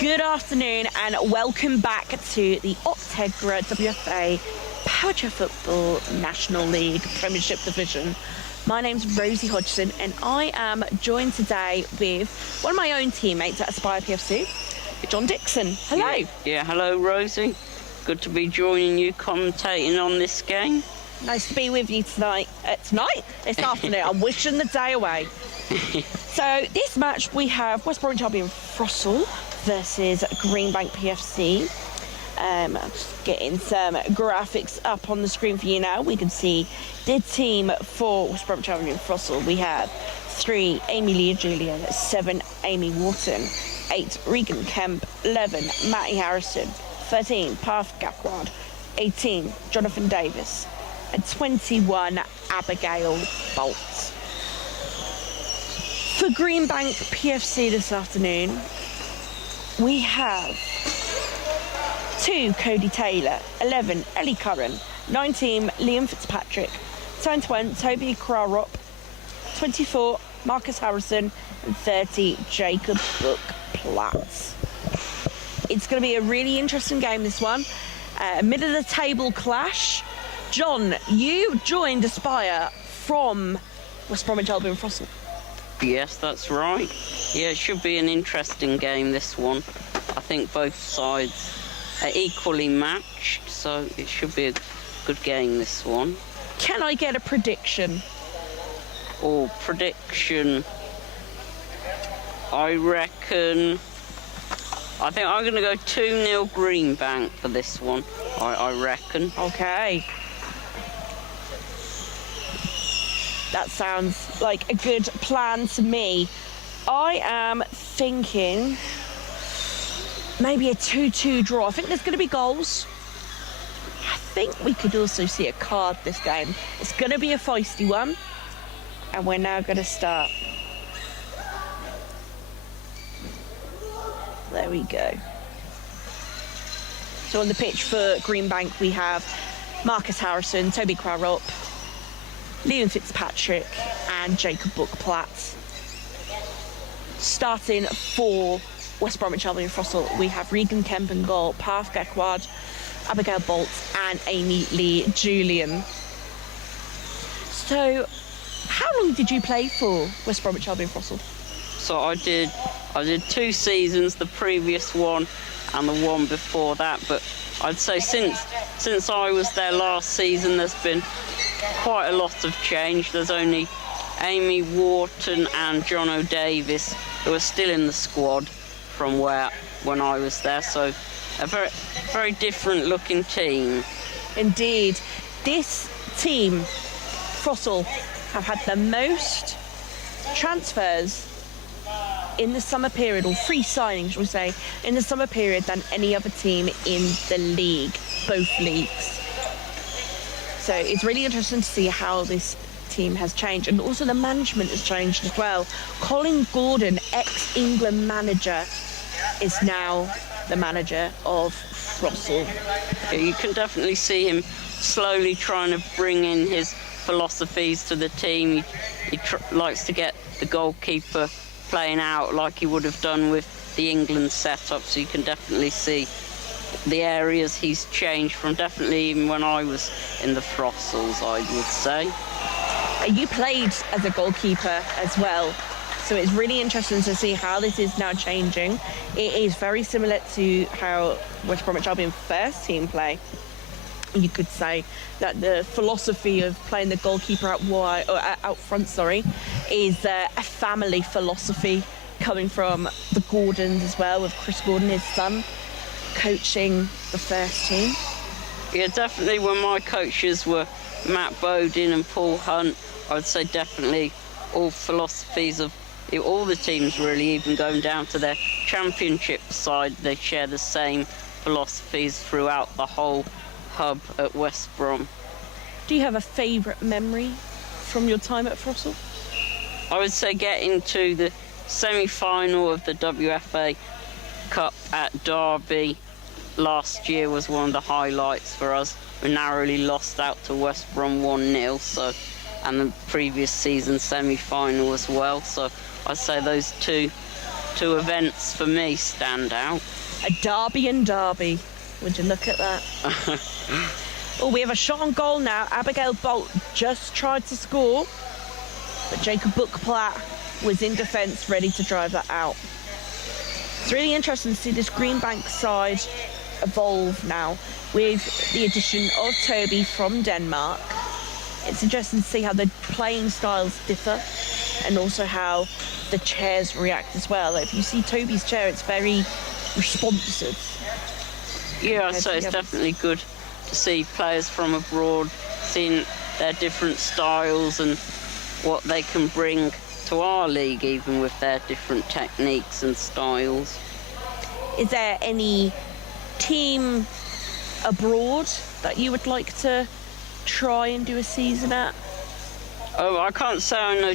Good afternoon and welcome back to the Optegra WBA Powerchair Football National League Premiership Division. My name's Rosie Hodgson and I am joined today with one of my own teammates at Aspire PFC, John Dixon. Hello. Yeah, hello Rosie. Good to be joining you commentating on this game. Nice to be with you tonight. This afternoon. I'm wishing the day away. So this match we have West Bromwich Albion Throstles versus Greenbank PFC. Just getting some graphics up on the screen for you now. We can see the team for West Bromwich Albion Throstles. We have 3 Amy Lee Julian, 7 Amy Wharton, 8 Regan Kemp, 11 Matty Harrison, 13 Parth Gakwad, 18 Jonathan Davis, and 21 Abigail Bolt. For Greenbank PFC this afternoon, we have 2 Cody Taylor, 11 Ellie Curran, 19 Liam Fitzpatrick, 21 Toby Crarop, 24 Marcus Harrison, and 30 Jacob Book Platts. It's going to be a really interesting game, this one. Middle of the table clash. John, you joined Aspire from West Bromwich Albion Throstles. Yes, that's right. Yeah, it should be an interesting game, this one. I think both sides are equally matched, so it should be a good game, this one. Can I get a prediction? Prediction. I think I'm going to go 2-0 Greenbank for this one, I reckon. Okay. That sounds like a good plan to me. I am thinking maybe a 2-2 draw. I think there's going to be goals. I think we could also see a card this game. It's going to be a feisty one. And we're now going to start. There we go. So on the pitch for Greenbank, we have Marcus Harrison, Toby Crarop, Liam Fitzpatrick and Jacob Book Platts. Starting for West Bromwich Albion Throstles, we have Regan Kemp in goal, Parth Gakwad, Abigail Bolt and Amy Lee Julian. So, how long did you play for West Bromwich Albion Throstles? So I did 2 seasons, the previous one and the one before that, but I'd say since I was there last season, there's been quite a lot of change. There's only Amy Wharton and Jono Davis who are still in the squad from when I was there, so a very, very different looking team. Indeed. This team, Throstles, have had the most transfers in the summer period, or free signings, shall we say, in the summer period than any other team in the league, both leagues. So it's really interesting to see how this team has changed, and also the management has changed as well. Colin Gordon, ex-England manager, is now the manager of Throstles. Yeah, you can definitely see him slowly trying to bring in his philosophies to the team. He likes to get the goalkeeper playing out like he would have done with the England setup, so you can definitely see the areas he's changed from, definitely even when I was in the Throstles, I would say. You played as a goalkeeper as well, so it's really interesting to see how this is now changing. It is very similar to how West Bromwich Albion first team play. You could say that the philosophy of playing the goalkeeper out front, is a family philosophy coming from the Gordons as well, with Chris Gordon, his son, coaching the first team. Yeah, definitely when my coaches were Matt Bowden and Paul Hunt, I would say definitely all philosophies of all the teams really, even going down to their championship side, they share the same philosophies throughout the whole hub at West Brom. Do you have a favourite memory from your time at Throstles? I would say getting to the semi-final of the WFA Cup at Derby last year was one of the highlights for us. We narrowly lost out to West Brom 1-0, and the previous season semi-final as well. So I'd say those two two events for me stand out. A derby and derby. Would you look at that? Oh, we have a shot on goal now. Abigail Bolt just tried to score, but Jacob Bookplatt was in defence, ready to drive that out. It's really interesting to see this Greenbank side evolve now with the addition of Toby from Denmark. It's interesting to see how the playing styles differ and also how the chairs react as well. If you see Toby's chair, it's very responsive. Yeah, so it's definitely good to see players from abroad, seeing their different styles and what they can bring to our league, even with their different techniques and styles. Is there any team abroad that you would like to try and do a season at? Oh, I can't say I know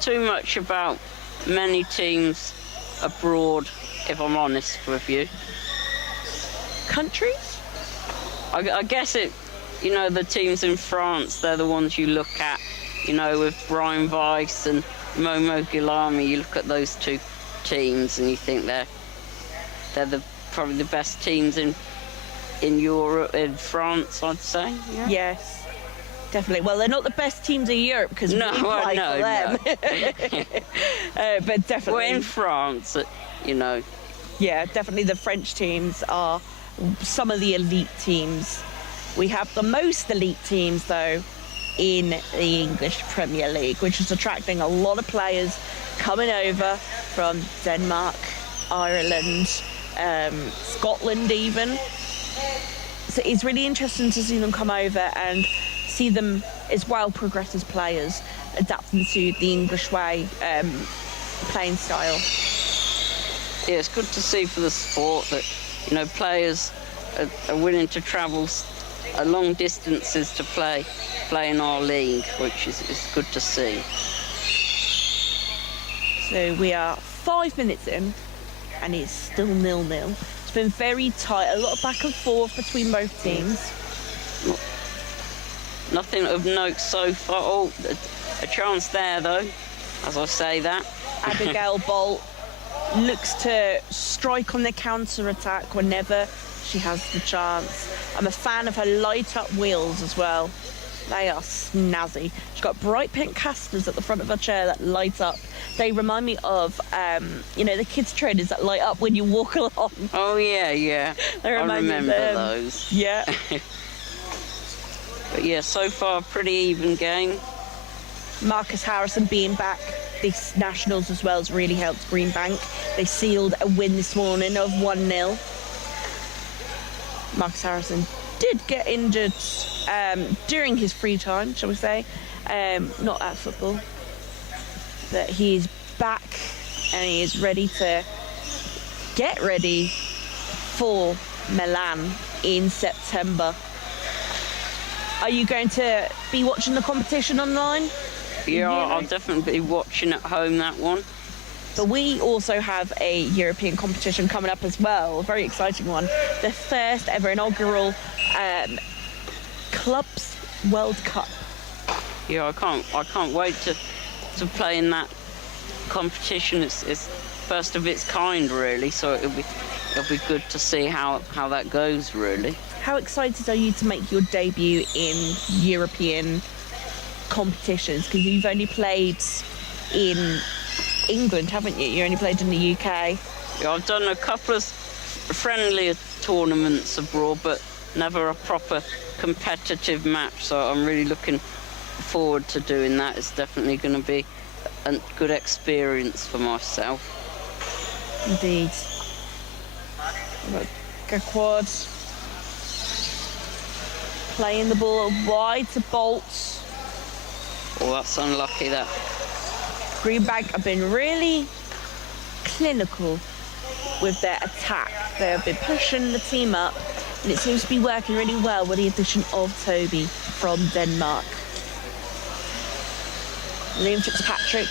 too much about many teams abroad, if I'm honest with you. Countries? I guess it, you know, the teams in France, they're the ones you look at, you know, with Brian Weiss and Momo Gilami. You look at those two teams and you think they're probably the best teams in Europe, in France, I'd say. Yeah. Yes, definitely. Well, they're not the best teams in Europe because we play for them. But definitely. Well, in France, you know. Yeah, definitely the French teams are some of the elite teams. We have the most elite teams, though, in the English Premier League, which is attracting a lot of players coming over from Denmark, Ireland, Scotland even. So it's really interesting to see them come over and see them as well progress as players, adapting to the English way playing style. Yeah, it's good to see for the sport that, you know, players are willing to travel long distances to play in our league, which is good to see. So we are 5 minutes in and it's still 0-0. It's been very tight, a lot of back and forth between both teams. Nothing of note so far. Oh, a chance there though, as I say that. Abigail Bolt looks to strike on the counter-attack whenever she has the chance. I'm a fan of her light-up wheels as well. They are snazzy. She's got bright pink casters at the front of her chair that light up. They remind me of, you know, the kids' trainers that light up when you walk along. Oh, yeah. I remember those. Yeah. But yeah, so far, pretty even game. Marcus Harrison being back this Nationals as well has really helped Greenbank. They sealed a win this morning of 1-0. Marcus Harrison did get injured during his free time, shall we say. Not at football. But he is back and he is ready to get ready for Milan in September. Are you going to be watching the competition online? Yeah, I'll definitely be watching at home that one. But we also have a European competition coming up as well, a very exciting one. The first ever inaugural Clubs World Cup. Yeah, I can't wait to play in that competition. It's first of its kind, really. So it'll be good to see how that goes, really. How excited are you to make your debut in European competitions? Because you've only played in England, haven't you? You only played in the UK. Yeah, I've done a couple of friendly tournaments abroad, but never a proper competitive match. So I'm really looking forward to doing that. It's definitely going to be a good experience for myself. Indeed. Gaquad playing the ball wide to Bolts. Oh, that's unlucky, that. Greenbank have been really clinical with their attack. They have been pushing the team up, and it seems to be working really well with the addition of Toby from Denmark. Liam Fitzpatrick.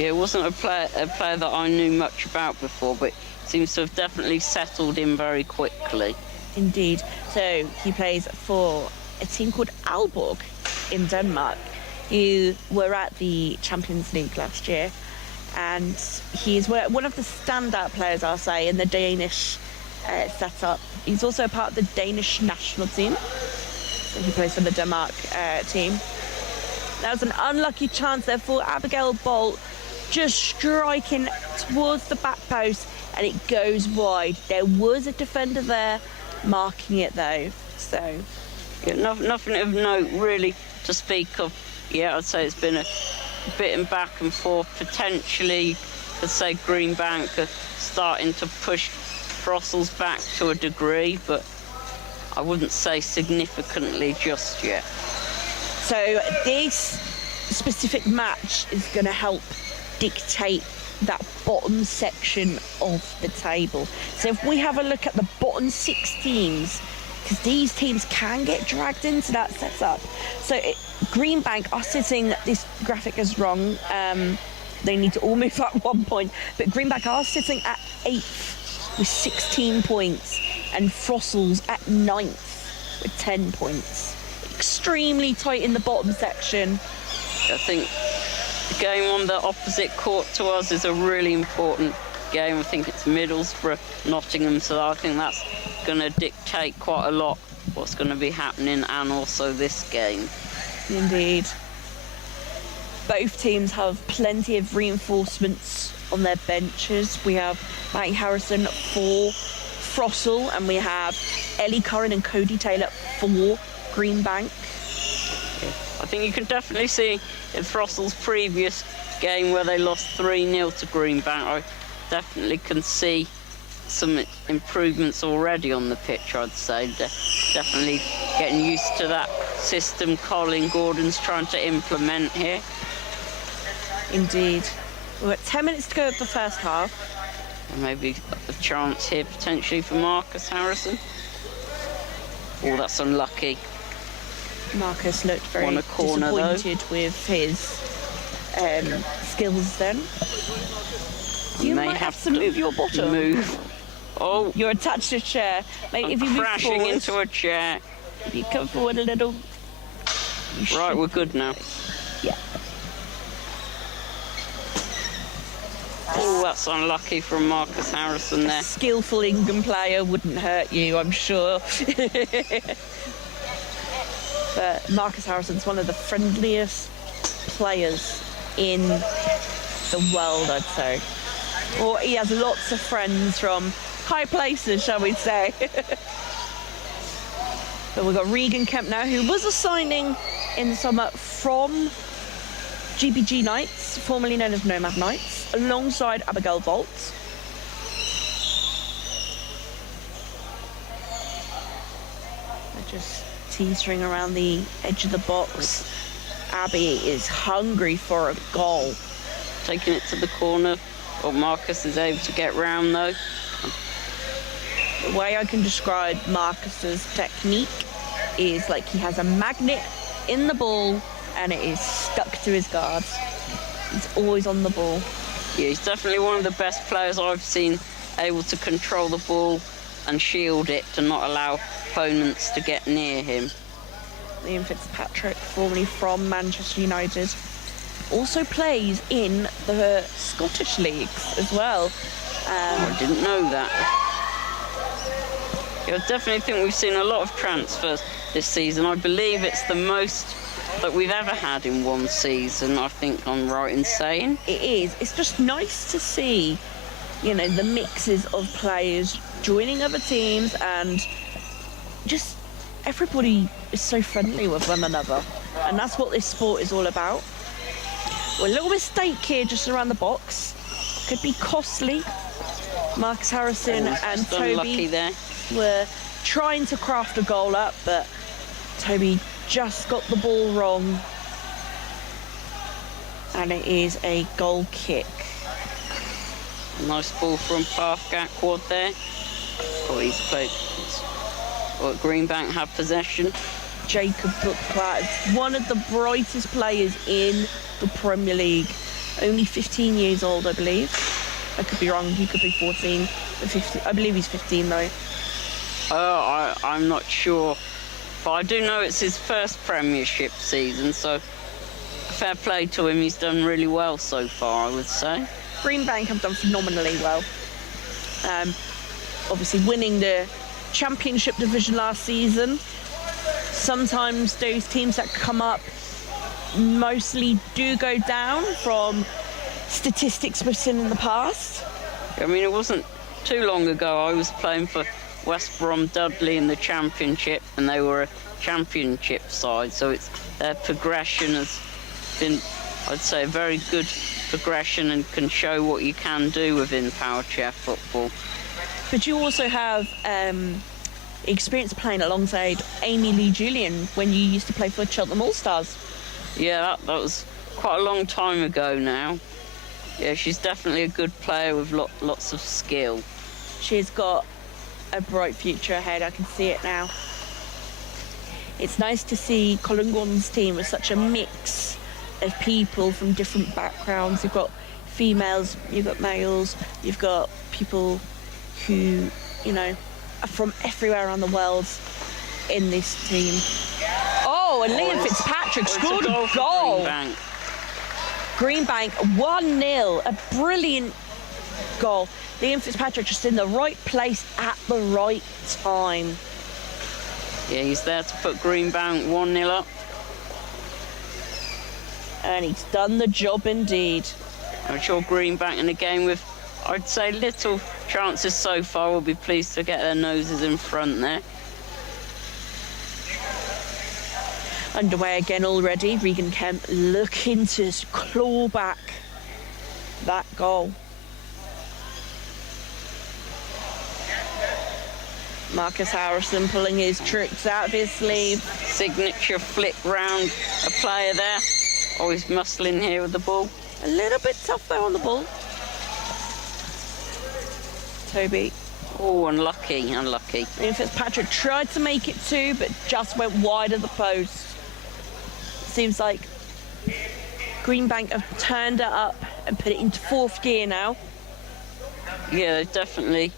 Yeah, it wasn't a player that I knew much about before, but seems to have definitely settled in very quickly. Indeed. So he plays for a team called Aalborg in Denmark, who were at the Champions League last year. and he is one of the standout players, I'll say, in the Danish setup. He's also part of the Danish national team. So he plays for the Denmark team. That was an unlucky chance there for Abigail Bolt, just striking towards the back post, and it goes wide. There was a defender there marking it though, so yeah, nothing of note really to speak of. Yeah, I'd say it's been a bit in back and forth. Potentially, I'd say Greenbank are starting to push Throstles back to a degree, but I wouldn't say significantly just yet. So this specific match is going to help dictate that bottom section of the table. So if we have a look at the bottom 6 teams, because these teams can get dragged into that setup. So Greenbank are sitting, this graphic is wrong, they need to all move up 1 point, but Greenbank are sitting at 8th with 16 points, and Throstles at 9th with 10 points. Extremely tight in the bottom section. I think the game on the opposite court to us is a really important game. I think it's Middlesbrough, Nottingham, so I think that's going to dictate quite a lot what's going to be happening, and also this game. Indeed. Both teams have plenty of reinforcements on their benches. We have Matty Harrison for Throstle, and we have Ellie Curran and Cody Taylor for Greenbank. I think you can definitely see in Throstle's previous game where they lost 3-0 to Greenbank, I definitely can see some improvements already on the pitch, I'd say. Definitely getting used to that system Colin Gordon's trying to implement here. Indeed. We've got 10 minutes to go of the first half. And maybe a chance here potentially for Marcus Harrison. Oh, that's unlucky. Marcus looked very disappointed with his skills then. You might have to move your bottom. Move. Oh, you're attached to a chair. Maybe if you move crashing forward, into a chair. If you come forward a little. Right, we're good now. Yeah. Oh, that's unlucky from Marcus Harrison there. A skillful Ingham player wouldn't hurt you, I'm sure. But Marcus Harrison's one of the friendliest players in the world, I'd say. Or he has lots of friends from high places, shall we say. But we've got Regan Kemp now, who was a signing in the summer from GBG Knights, formerly known as Nomad Knights, alongside Abigail Bolt. They're just teetering around the edge of the box. Abby is hungry for a goal. Taking it to the corner. Well, Marcus is able to get round though. The way I can describe Marcus's technique is like he has a magnet in the ball and it is stuck to his guard. He's always on the ball. Yeah, he's definitely one of the best players I've seen able to control the ball and shield it to not allow opponents to get near him. Liam Fitzpatrick, formerly from Manchester United, also plays in the Scottish leagues as well. I didn't know that. Yeah, I definitely think we've seen a lot of transfers this season. I believe it's the most that we've ever had in one season, I think I'm right in saying. It is. It's just nice to see, you know, the mixes of players joining other teams, and just everybody is so friendly with one another. And that's what this sport is all about. Well, a little mistake here just around the box. Could be costly. Marcus Harrison and Toby were trying to craft a goal up, but Toby just got the ball wrong. And it is a goal kick. Nice ball from Bath Gatwood there. Oh, he's played. Well, Greenbank have possession. Jacob Bookplatt, one of the brightest players in the Premier League. Only 15 years old, I believe. I could be wrong. He could be 14 or 15. I believe he's 15 though. I'm not sure. But I do know it's his first Premiership season, so I fair play to him. He's done really well so far, I would say. Greenbank have done phenomenally well. Obviously winning the championship division last season. Sometimes those teams that come up mostly do go down from statistics we've seen in the past. I mean, it wasn't too long ago I was playing for West Brom Dudley in the championship, and they were a championship side, so their progression has been, I'd say, a very good progression and can show what you can do within power chair football. But you also have experience playing alongside Amy Lee Julian when you used to play for Cheltenham All-Stars. Yeah, that was quite a long time ago now. Yeah, she's definitely a good player with lots of skill. She's got a bright future ahead, I can see it now. It's nice to see Collingwood's team with such a mix of people from different backgrounds. You've got females, you've got males, you've got people who, you know, are from everywhere around the world in this team. Oh, and Liam Fitzpatrick scored a goal. Greenbank 1-0, a brilliant goal. Liam Fitzpatrick just in the right place at the right time. Yeah, he's there to put Greenbank 1-0 up. And he's done the job indeed. I'm sure Greenbank in a game with, I'd say, little chances so far will be pleased to get their noses in front there. Underway again already. Regan Kemp looking to claw back that goal. Marcus Harrison pulling his tricks out of his sleeve. Signature flick round a player there. Always muscling here with the ball. A little bit tough though on the ball. Toby. Oh, unlucky. Ian Fitzpatrick tried to make it too, but just went wide of the post. Seems like Greenbank have turned it up and put it into fourth gear now. Yeah, they've definitely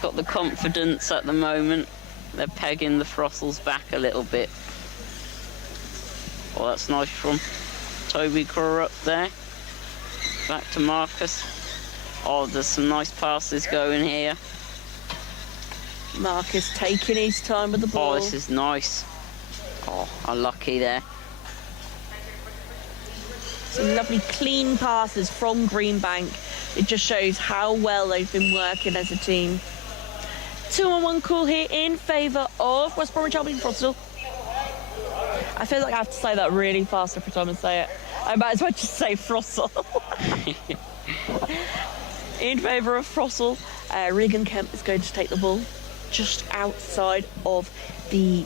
got the confidence at the moment. They're pegging the Throstles back a little bit. Oh, that's nice from Toby Curr up there. Back to Marcus. Oh, there's some nice passes going here. Marcus taking his time with the ball. Oh, this is nice. Oh, unlucky there. Some lovely clean passes from Greenbank. It just shows how well they've been working as a team. 2-on-1 call here in favour of West Bromwich Albion Throstle. I feel like I have to say that really fast every time I say it. I might as well just say Throstle. In favour of Throstle, Regan Kemp is going to take the ball just outside of the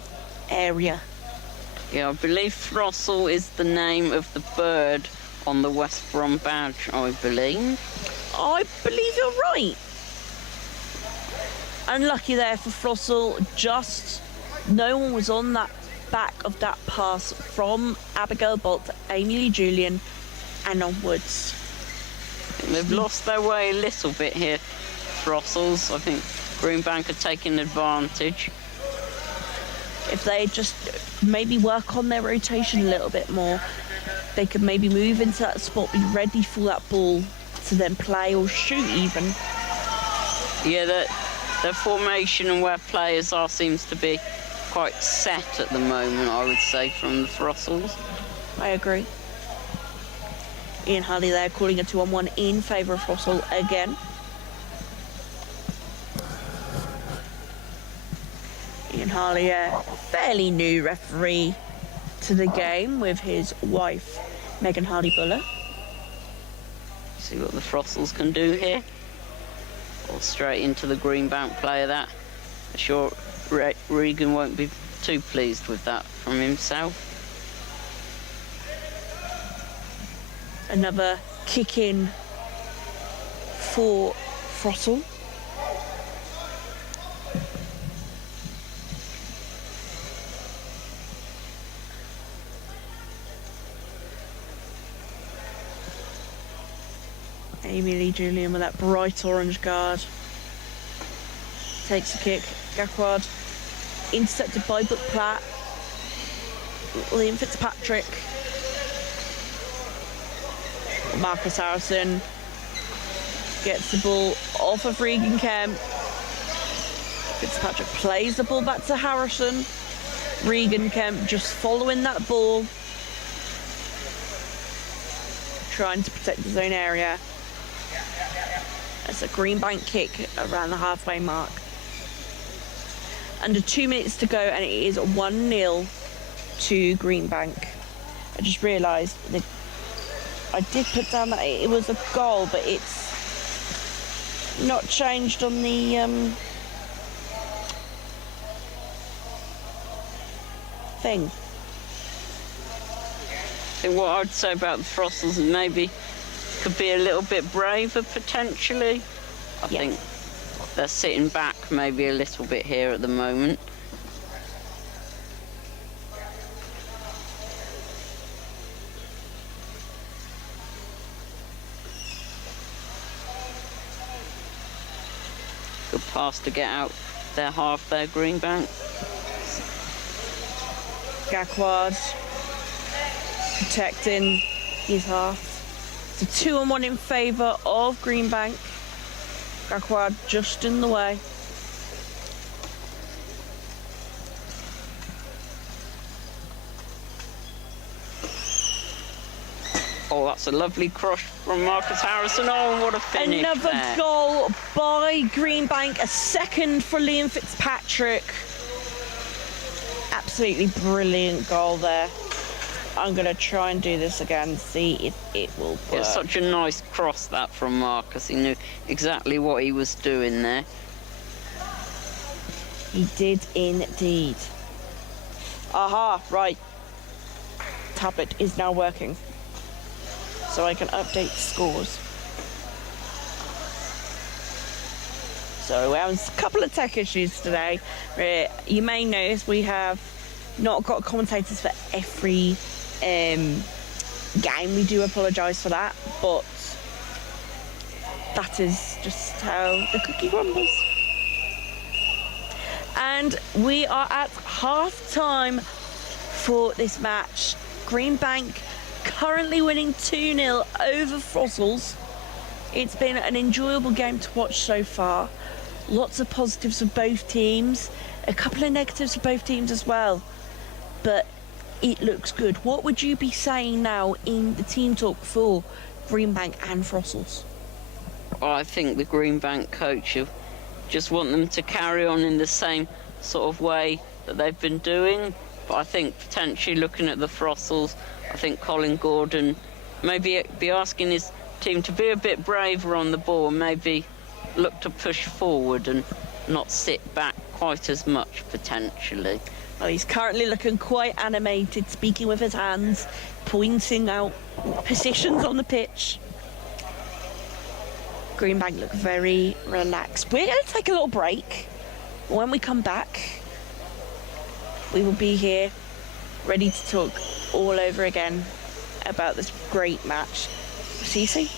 area. Yeah, I believe Throstle is the name of the bird on the West Brom badge, I believe. I believe you're right. Unlucky there for Throstle. Just no one was on that back of that pass from Abigail Bolt to Amy Lee Julian and onwards. They've lost their way a little bit here, Throstles. I think Greenbank are taking advantage. If they just maybe work on their rotation a little bit more, they could maybe move into that spot, be ready for that ball to then play or shoot even. Yeah, their formation and where players are seems to be quite set at the moment, I would say, from the Throstles. I agree. Ian Harley there calling a 2-on-1 in favour of Throstle again. Ian Harley, a fairly new referee to the game with his wife, Megan Harley-Buller. See what the Throstles can do here. Or straight into the Greenbank player that. I'm sure Regan won't be too pleased with that from himself. Another kick in for Throstle. Amy Lee Julian with that bright orange guard. Takes a kick. Gaquard. Intercepted by Book Platt. Liam Fitzpatrick. Marcus Harrison gets the ball off of Regan Kemp. Fitzpatrick plays the ball back to Harrison. Regan Kemp just following that ball, trying to protect his own area. It's a Greenbank kick around the halfway mark. Under 2 minutes to go, and it is 1-0 to Greenbank. I just realised that I did put down that it was a goal, but it's not changed on the thing. I think what I'd say about the Throstles is maybe could be a little bit braver potentially. I think they're sitting back maybe a little bit here at the moment. Good pass to get out their half there, Greenbank. Gakwad protecting his half. It's a 2-on-1 in favour of Greenbank. Gakwad just in the way. Oh, that's a lovely cross from Marcus Harrison. Oh, what a finish. Another there. goal by Greenbank, a second for Liam Fitzpatrick. Absolutely brilliant goal there. I'm going to try and do this again, see if it will work. It's such a nice cross, that, from Marcus. He knew exactly what he was doing there. He did indeed. Aha, right. Tablet is now working, so I can update the scores. So we have a couple of tech issues today. You may notice we have not got commentators for every game. We do apologise for that, but that is just how the cookie crumbles. And we are at half-time for this match. Greenbank currently winning 2-0 over Throstles. It's been an enjoyable game to watch so far. Lots of positives for both teams, a couple of negatives for both teams as well. But it looks good. What would you be saying now in the team talk for Greenbank and Throstles? Well, I think the Greenbank coach just want them to carry on in the same sort of way that they've been doing. But I think potentially looking at the Throstles, I think Colin Gordon maybe be asking his team to be a bit braver on the ball, maybe look to push forward and not sit back quite as much potentially. Well, he's currently looking quite animated, speaking with his hands, pointing out positions on the pitch. Greenbank look very relaxed. We're going to take a little break. When we come back, we will be here ready to talk all over again about this great match. See you soon.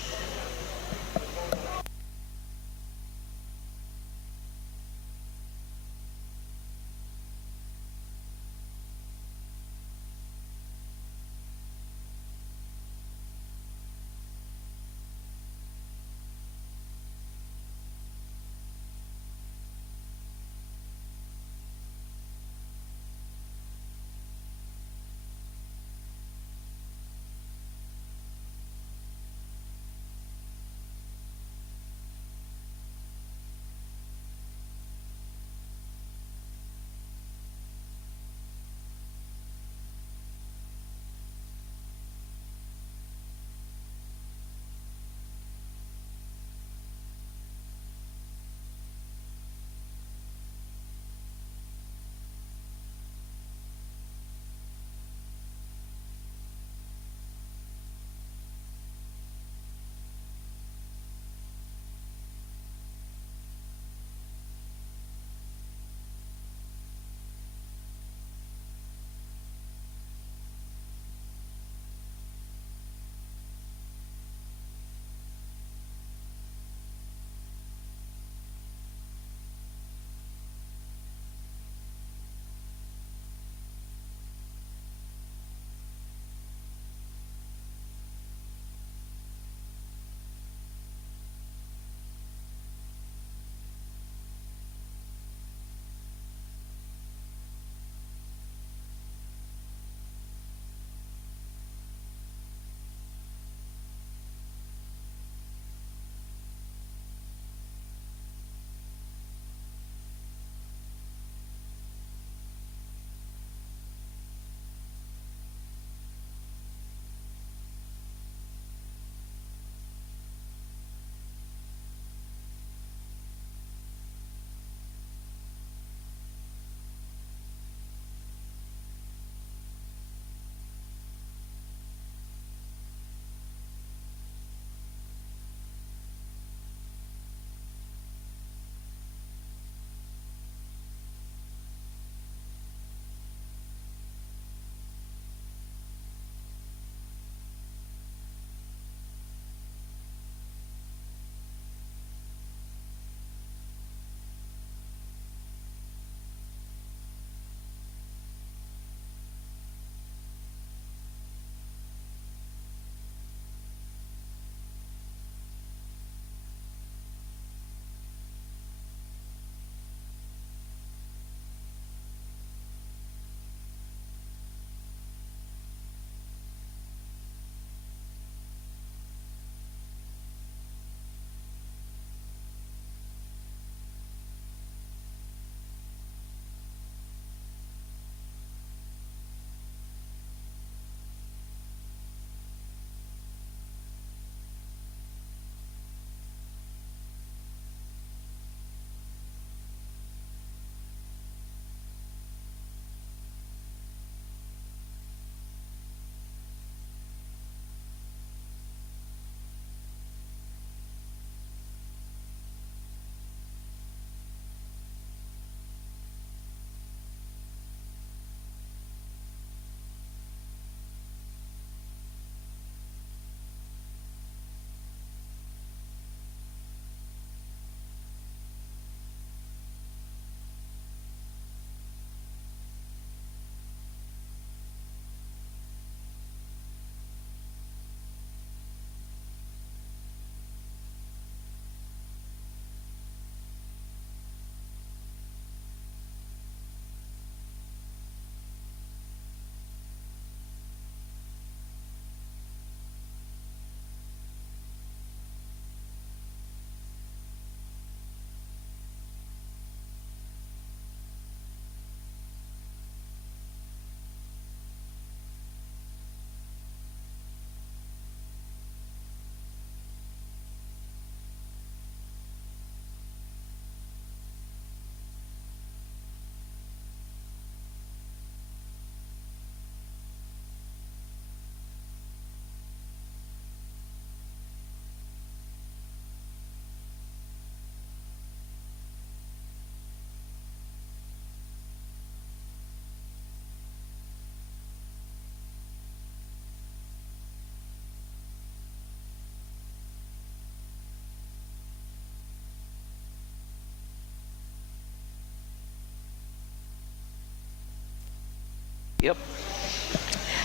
Yep.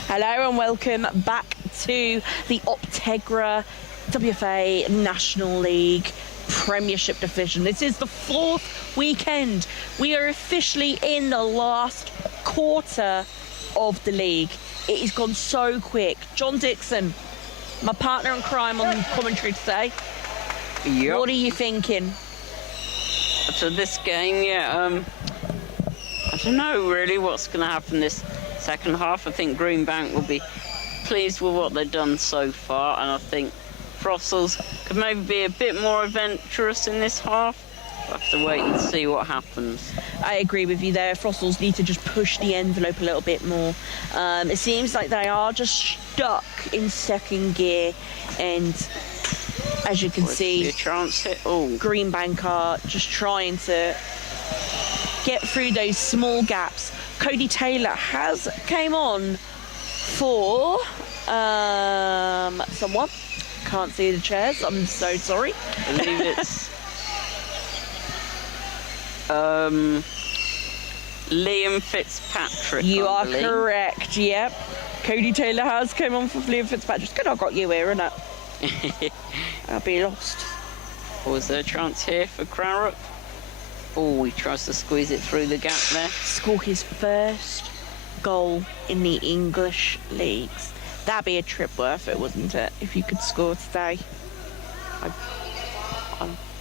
Hello and welcome back to the Optegra WFA National League Premiership division. This is the 4th weekend. We are officially in the last quarter of the league. It has gone so quick. John Dixon, my partner in crime on commentary today. Yep. What are you thinking? So this game, I don't know really what's going to happen this second half. I think Greenbank will be pleased with what they've done so far, and I think Throstles could maybe be a bit more adventurous in this half. We'll have to wait and see what happens. I agree with you there. Throstles need to just push the envelope a little bit more. It seems like they are just stuck in second gear, and as you can see, a chance hit. Oh, Greenbank are just trying to get through those small gaps. Cody Taylor has came on for someone. Can't see the chairs. I'm so sorry. I believe it's Liam Fitzpatrick. You are correct. Yep. Cody Taylor has come on for Liam Fitzpatrick. It's good I got you here, isn't it? I'll be lost. Was there a chance here for Crowrock? Oh, he tries to squeeze it through the gap there. Score his first goal in the English leagues. That'd be a trip worth it, wouldn't it, if you could score today?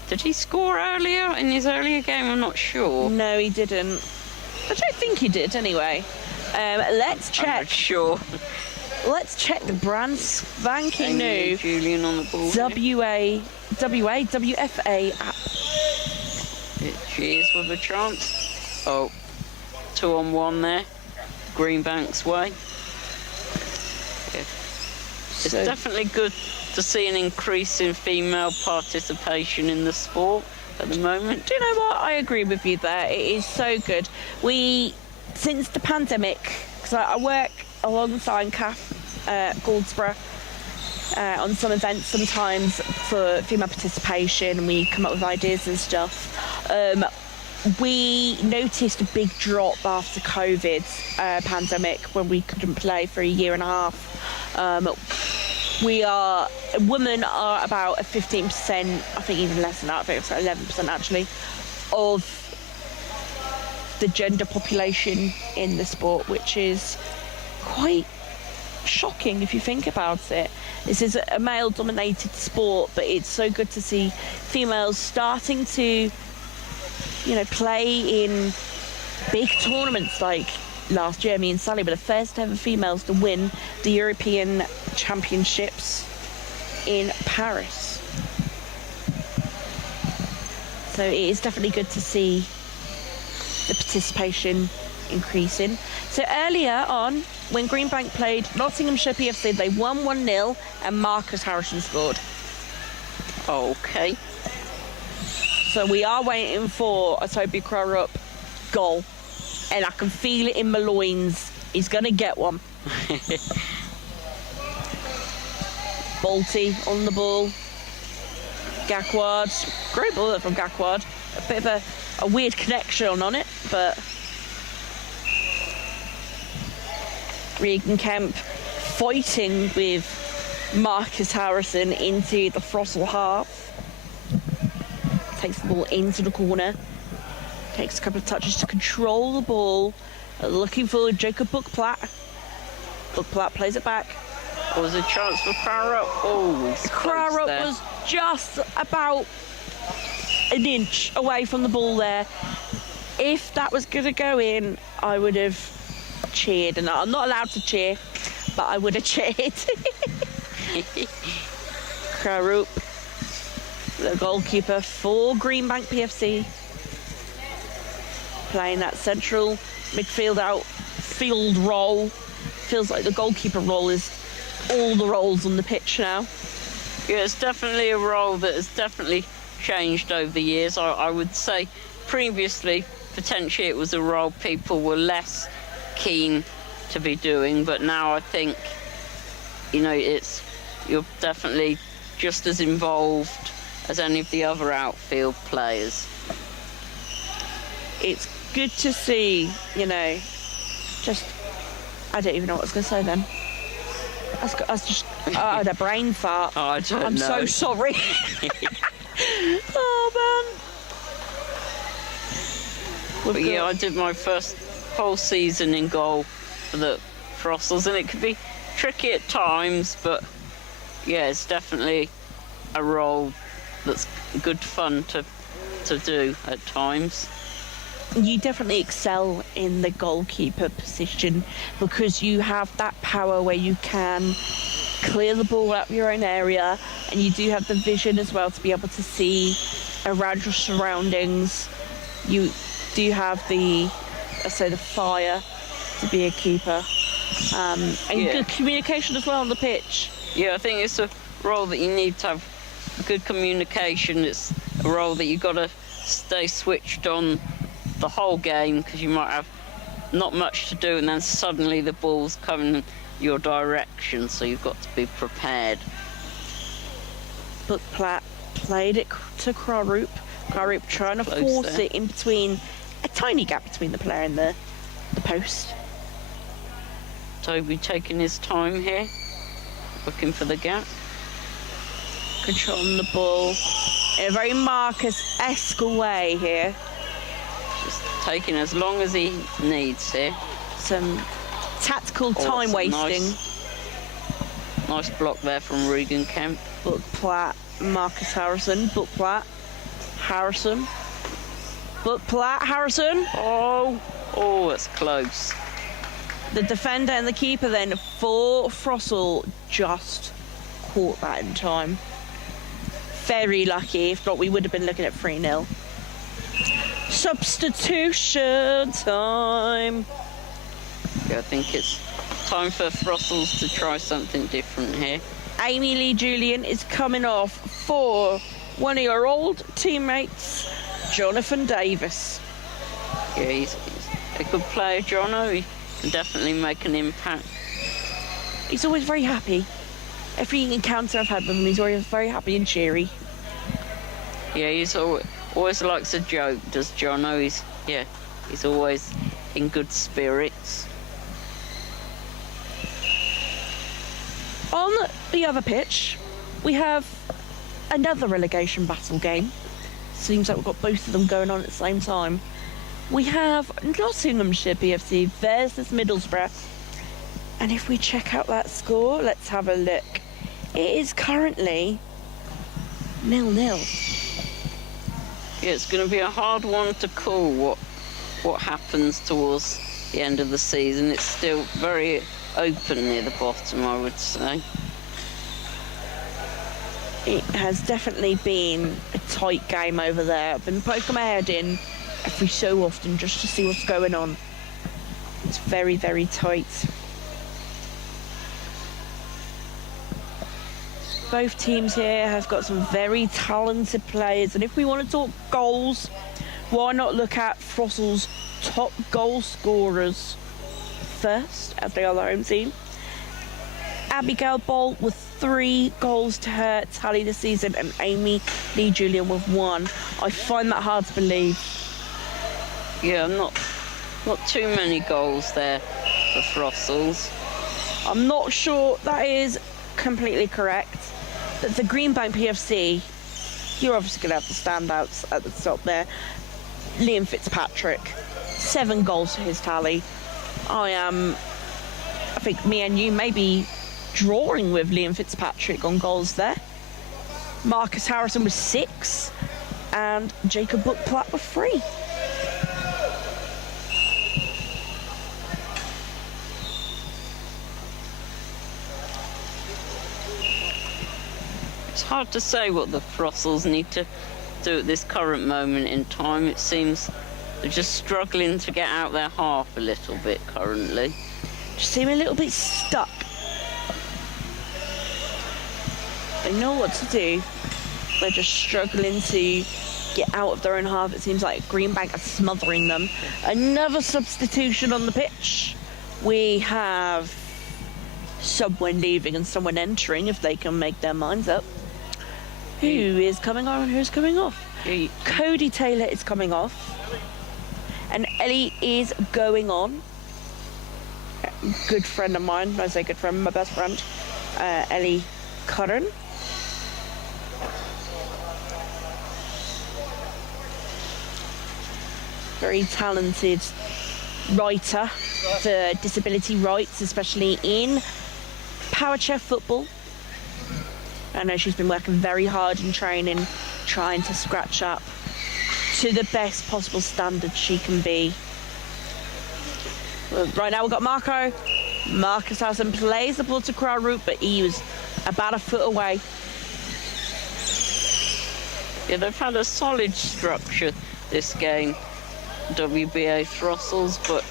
Did he score earlier in his earlier game? I'm not sure. No, he didn't. I don't think he did anyway. Let's check. I'm not sure. Let's check the brand spanking new Julian on the ball. WFA app. She is with a chance. Oh, 2-on-1 there. Greenbank's way. Yeah. It's definitely good to see an increase in female participation in the sport at the moment. Do you know what? I agree with you there. It is so good. Since the pandemic, because I work alongside Kath Goldsborough on some events sometimes for female participation, and we come up with ideas and stuff. We noticed a big drop after COVID pandemic when we couldn't play for a year and a half. Women are about a 15%, I think even less than that, I think it's 11% actually, of the gender population in the sport, which is quite shocking if you think about it. This is a male-dominated sport, but it's so good to see females starting to, play in big tournaments. Like last year, me and Sally were the first ever females to win the European Championships in Paris. So it is definitely good to see the participation increasing. So earlier on, when Greenbank played Nottinghamshire PFC, they won 1-0 and Marcus Harrison scored. Okay. So we are waiting for a Toby Crowrup goal, and I can feel it in my loins. He's going to get one. Balti on the ball. Gakwad. Great ball from Gakwad. A bit of a weird connection on it, but Regan Kemp fighting with Marcus Harrison into the Throstle half. Takes the ball into the corner. Takes a couple of touches to control the ball. Looking for Jacob Buckplatt. Buckplatt plays it back. Was a chance for Crowrock. Oh, Crowrock was just about an inch away from the ball there. If that was going to go in, I would have cheered. And I'm not allowed to cheer, but I would have cheered. Crowrock, the goalkeeper for Greenbank PFC, playing that central midfield outfield role. Feels like the goalkeeper role is all the roles on the pitch now. Yeah, it's definitely a role that has definitely changed over the years. I would say previously, potentially it was a role people were less keen to be doing, but now I think, you're definitely just as involved as any of the other outfield players. It's good to see, just I don't even know what I was going to say then. I was just... I had a brain fart. Oh, I don't I'm know. so sorry. Oh, man. But yeah, I did my first whole season in goal for the Throstles, and it could be tricky at times, but yeah, it's definitely a role that's good fun to do at times. You definitely excel in the goalkeeper position because you have that power where you can clear the ball out of your own area, and you do have the vision as well to be able to see around your surroundings. You do have the fire to be a keeper, and good communication as well on the pitch. Yeah, I think it's a role that you need to have good communication. It's a role that you've got to stay switched on the whole game, because you might have not much to do and then suddenly the ball's coming your direction, so you've got to be prepared. But Platt played it to Krarup. Krarup trying to force it in between, a tiny gap between the player and the post. Toby taking his time here, looking for the gap. Controlling the ball in a very Marcus-esque way here. Just taking as long as he needs here. Some tactical time wasting. Nice block there from Regan Kemp. Book Platt, Marcus Harrison, Book Platt, Harrison. Book Platt, Harrison. Oh, it's close. The defender and the keeper then for Throstle just caught that in time. Very lucky, if not we would have been looking at 3-0. Substitution time. Yeah, I think it's time for Throstles to try something different here. Amy Lee Julian is coming off for one of your old teammates, Jonathan Davis. Yeah, he's a good player, Jono. He can definitely make an impact. He's always very happy. Every encounter I've had with him, he's always very happy and cheery. Yeah, he's always likes a joke, does Jono. He's always in good spirits. On the other pitch, we have another relegation battle game. Seems like we've got both of them going on at the same time. We have Nottinghamshire PFC versus Middlesbrough. And if we check out that score, let's have a look. It is currently 0-0. Yeah, it's going to be a hard one to call what happens towards the end of the season. It's still very open near the bottom, I would say. It has definitely been a tight game over there. I've been poking my head in every so often just to see what's going on. It's very, very tight. Both teams here have got some very talented players, and if we want to talk goals, why not look at Throstles' top goal scorers first, as they are their home team. Abigail Bolt with 3 goals to her tally this season, and Amy Lee Julian with 1. I find that hard to believe. Yeah, not too many goals there for Throstles. I'm not sure that is completely correct. But the Greenbank PFC, you're obviously going to have the standouts at the top there. Liam Fitzpatrick, 7 goals to his tally. I think me and you may be drawing with Liam Fitzpatrick on goals there. Marcus Harrison with 6 and Jacob Bookplatt with 3. It's hard to say what the Throstles need to do at this current moment in time. It seems they're just struggling to get out their half a little bit currently. Just seem a little bit stuck. They know what to do. They're just struggling to get out of their own half. It seems like Greenbank are smothering them. Another substitution on the pitch. We have someone leaving and someone entering if they can make their minds up. Who is coming on and who's coming off? Cody Taylor is coming off. And Ellie is going on. good friend of mine. I say good friend, my best friend, Ellie Curran. Very talented writer for disability rights, especially in power chair football. I know she's been working very hard in training, trying to scratch up to the best possible standard she can be. Well, right now we've got Marco. Marcus Housen plays the ball to crowd route, but he was about a foot away. Yeah, they've had a solid structure this game, WBA Throstles, but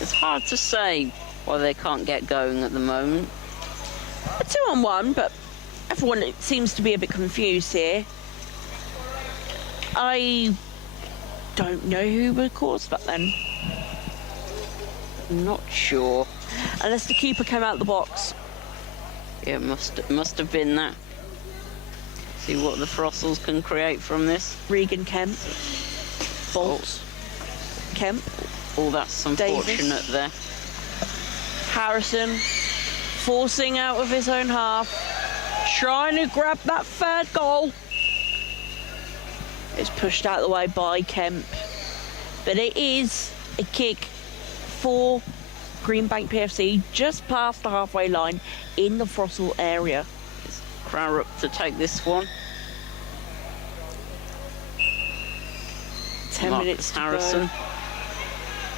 it's hard to say why they can't get going at the moment. A 2-on-1, but everyone seems to be a bit confused here. I don't know who would cause that then. I'm not sure. Unless the keeper came out the box. Yeah, must have been that. See what the Throstles can create from this. Regan Kemp. Bolt. Kemp. Oh, that's unfortunate there. Harrison forcing out of his own half, trying to grab that third goal. It's pushed out of the way by Kemp, but it is a kick for Greenbank PFC just past the halfway line in the Throstle area. It's Crarup to take this one. 10 minutes to Harrison.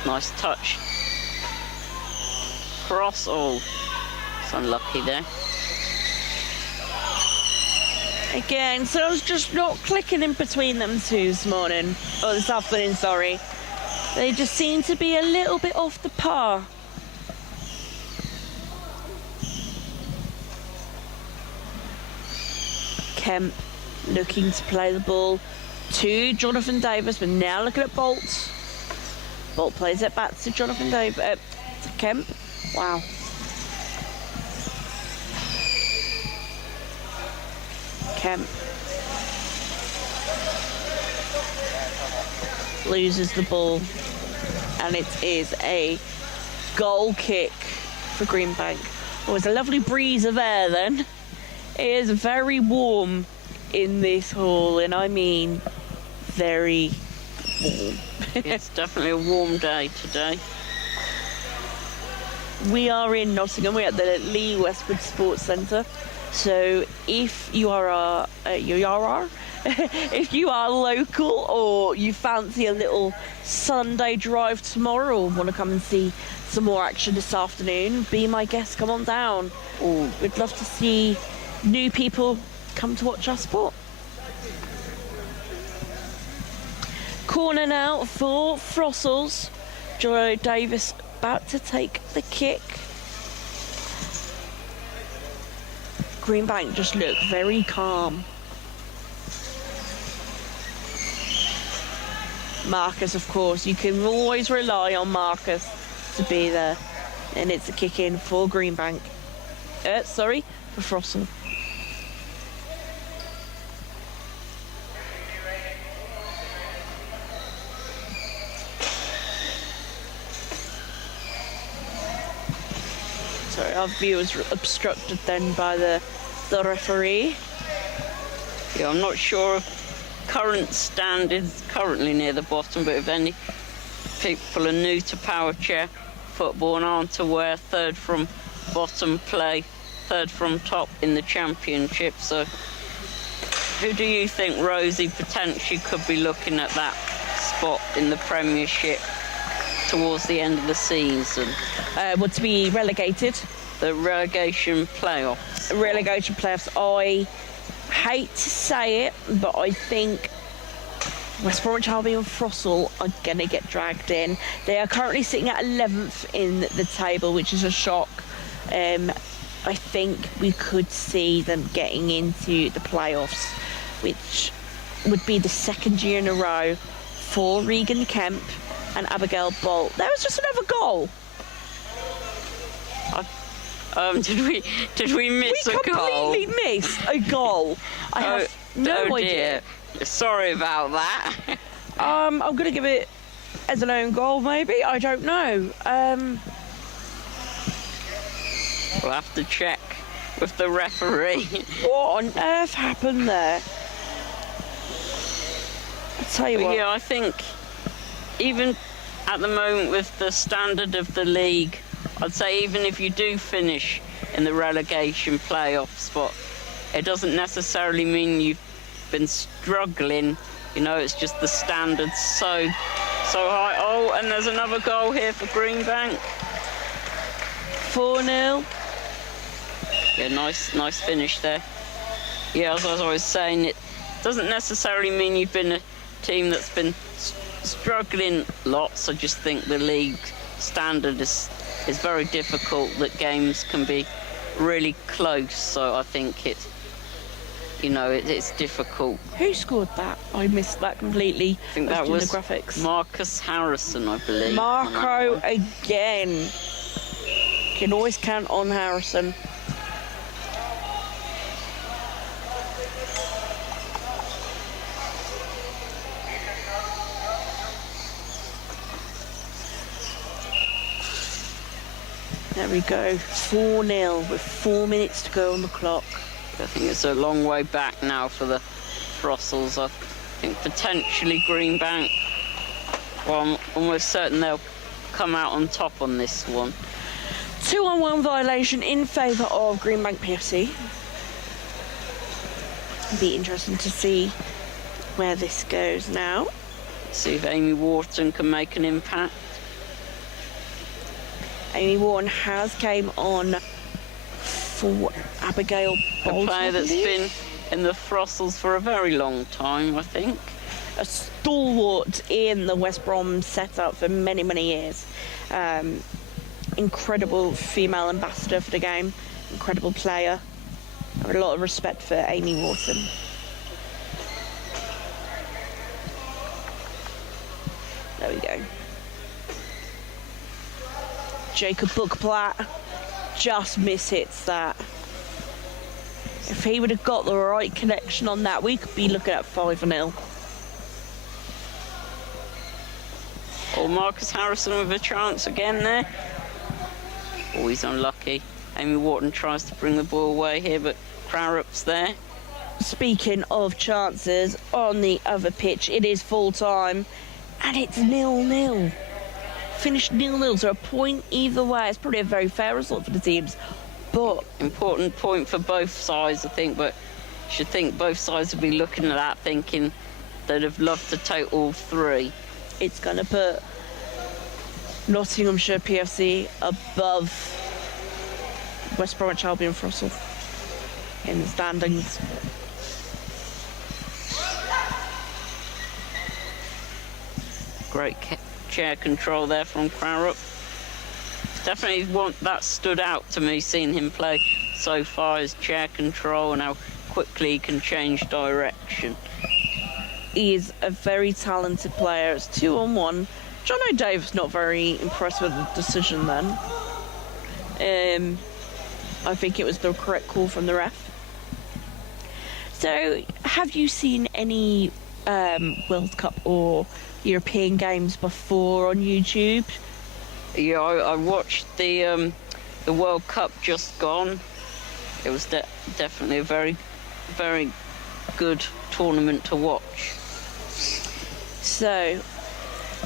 go. Nice touch. Cross. Oh, it's unlucky there. Again, so I was just not clicking in between them two this morning. Oh, this afternoon, sorry. They just seem to be a little bit off the par. Kemp looking to play the ball to Jonathan Davis, but now looking at Bolt. Bolt plays it back to Jonathan Davis, to Kemp. Wow. Kemp loses the ball, and it is a goal kick for Greenbank. Oh, it's a lovely breeze of air then. It is very warm in this hall, and I mean very warm. It's definitely a warm day today. We are in Nottingham. We're at the Lee Westwood Sports Centre. So if you are if you are local, or you fancy a little Sunday drive tomorrow, or want to come and see some more action this afternoon, be my guest. Come on down. Or we'd love to see new people come to watch our sport. Corner now for Throstles. Joe Davis about to take the kick. Greenbank just look very calm. Marcus, of course, you can always rely on Marcus to be there. And it's a kick in for Greenbank. For Throstle. Sorry, our view was obstructed then by the referee. Yeah, I'm not sure if current stand is currently near the bottom, but if any people are new to power chair football and aren't aware, third from bottom play, third from top in the championship. So who do you think, Rosie, potentially could be looking at that spot in the Premiership towards the end of the season? To be relegated? The relegation playoffs. Relegation playoffs. I hate to say it, but I think West Bromwich Albion and Throstle are going to get dragged in. They are currently sitting at 11th in the table, which is a shock. I think we could see them getting into the playoffs, which would be the second year in a row for Regan Kemp and Abigail Bolt. There was just another goal. Did we miss a goal? We completely missed a goal. I have no idea. Dear. Sorry about that. I'm going to give it as an own goal, maybe. I don't know. We'll have to check with the referee. What on earth happened there? I'll tell you what. Yeah, I think even at the moment with the standard of the league, I'd say even if you do finish in the relegation playoff spot, it doesn't necessarily mean you've been struggling. You know, it's just the standards so high. Oh, and there's another goal here for Greenbank. 4-0. Yeah, nice finish there. Yeah, as I was saying, it doesn't necessarily mean you've been a team that's been struggling lots. I just think the league standard is very difficult, that games can be really close, so I think it's difficult. Who scored that? I missed that completely. I think that was the graphics. Marcus Harrison, I believe. Marco again. Can always count on Harrison. There we go, 4-0 with 4 minutes to go on the clock. I think it's a long way back now for the Throstles. I think potentially Greenbank, well, I'm almost certain they'll come out on top on this one. 2-on-1 violation in favour of Greenbank PFC. It'll be interesting to see where this goes now. See if Amy Wharton can make an impact. Amy Warren has came on for Abigail Bolton. A player that's been in the Throstles for a very long time, I think. A stalwart in the West Brom setup for many, many years. Incredible female ambassador for the game. Incredible player. I have a lot of respect for Amy Wharton. There we go. Jacob Bookplatt just mishits that. If he would have got the right connection on that, we could be looking at 5-0. Oh, Marcus Harrison with a chance again there. Oh, he's unlucky. Amy Wharton tries to bring the ball away here, but Crarup's there. Speaking of chances, on the other pitch, it is full time, and it's 0-0. Finished 0-0, so a point either way. It's probably a very fair result for the teams, but important point for both sides, I think, but you should think both sides would be looking at that thinking they'd have loved to take all three. It's going to put Nottinghamshire PFC above West Bromwich Albion Throstles in the standings. Great chair control there from Crarup. Definitely that stood out to me, seeing him play so far, his chair control and how quickly he can change direction. He is a very talented player. It's 2-on-1. John O'Dave's not very impressed with the decision then. I think it was the correct call from the ref. So, have you seen any World Cup or European games before on YouTube? Yeah, I watched the World Cup just gone. It was definitely a very, very good tournament to watch. So,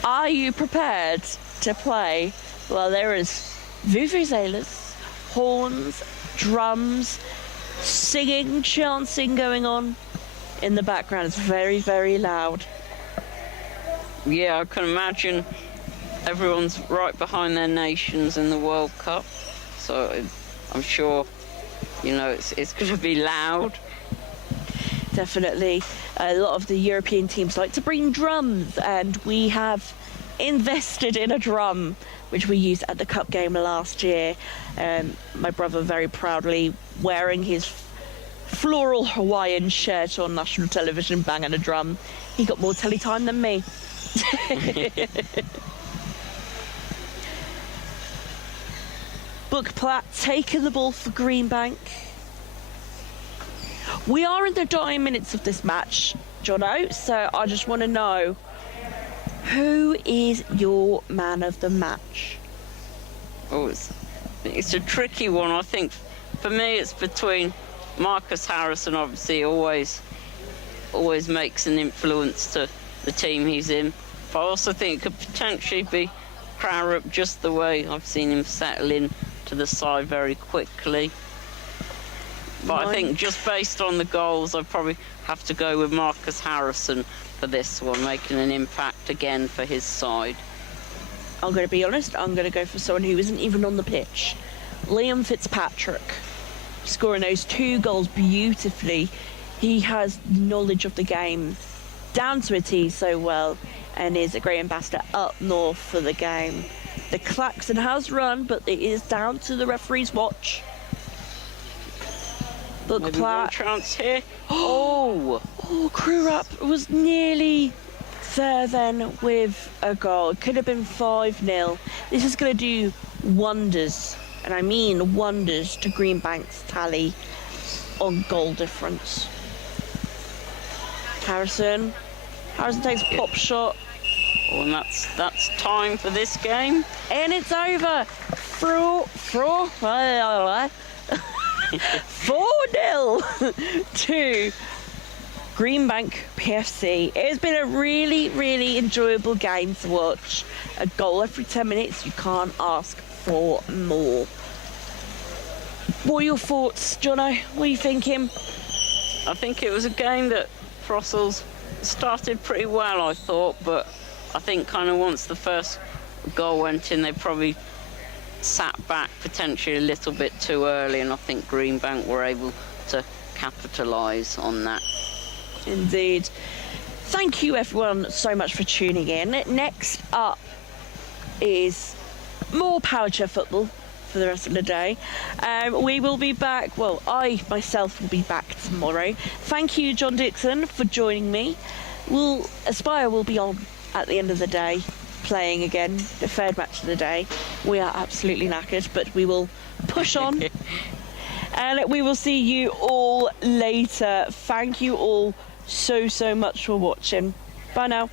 are you prepared to play? Well, there is vuvuzelas, horns, drums, singing, chanting going on in the background. It's very, very loud. Yeah, I can imagine everyone's right behind their nations in the World Cup, so I'm sure, it's going to be loud. Definitely. A lot of the European teams like to bring drums, and we have invested in a drum which we used at the Cup game last year. My brother very proudly wearing his floral Hawaiian shirt on national television, banging a drum. He got more telly time than me. Bookplatt taking the ball for Greenbank. We are in the dying minutes of this match, Jono, so I just want to know, who is your man of the match? Oh, it's It's a tricky one. I think for me it's between Marcus Harrison, obviously always makes an influence to the team he's in. But I also think it could potentially be Crarup, just the way I've seen him settle in to the side very quickly. But I think just based on the goals, I'd probably have to go with Marcus Harrison for this one, making an impact again for his side. I'm going to be honest, I'm going to go for someone who isn't even on the pitch. Liam Fitzpatrick, scoring those 2 goals beautifully. He has knowledge of the game down to a T so well, and is a great ambassador up north for the game. The klaxon has run, but it is down to the referee's watch. But Maybe one chance here. Oh, Crarup was nearly there then with a goal. It could have been 5-0. This is going to do wonders, and I mean wonders, to Greenbank's tally on goal difference. Harrison takes a pop shot. Oh, and that's time for this game. And it's over. 4-0 to Greenbank PFC. It has been a really, really enjoyable game to watch. A goal every 10 minutes. You can't ask for more. What are your thoughts, Jono? What are you thinking? I think it was a game that Throstles started pretty well, I thought, but I think kind of once the first goal went in, they probably sat back potentially a little bit too early, and I think Greenbank were able to capitalise on that. Indeed. Thank you everyone so much for tuning in. Next up is more power chair football for the rest of the day. We will be back, well, I myself will be back tomorrow. Thank you, John Dixon, for joining me. Aspire will be on at the end of the day, playing again, the third match of the day. We are absolutely knackered, but we will push on. And we will see you all later. Thank you all so much for watching. Bye now.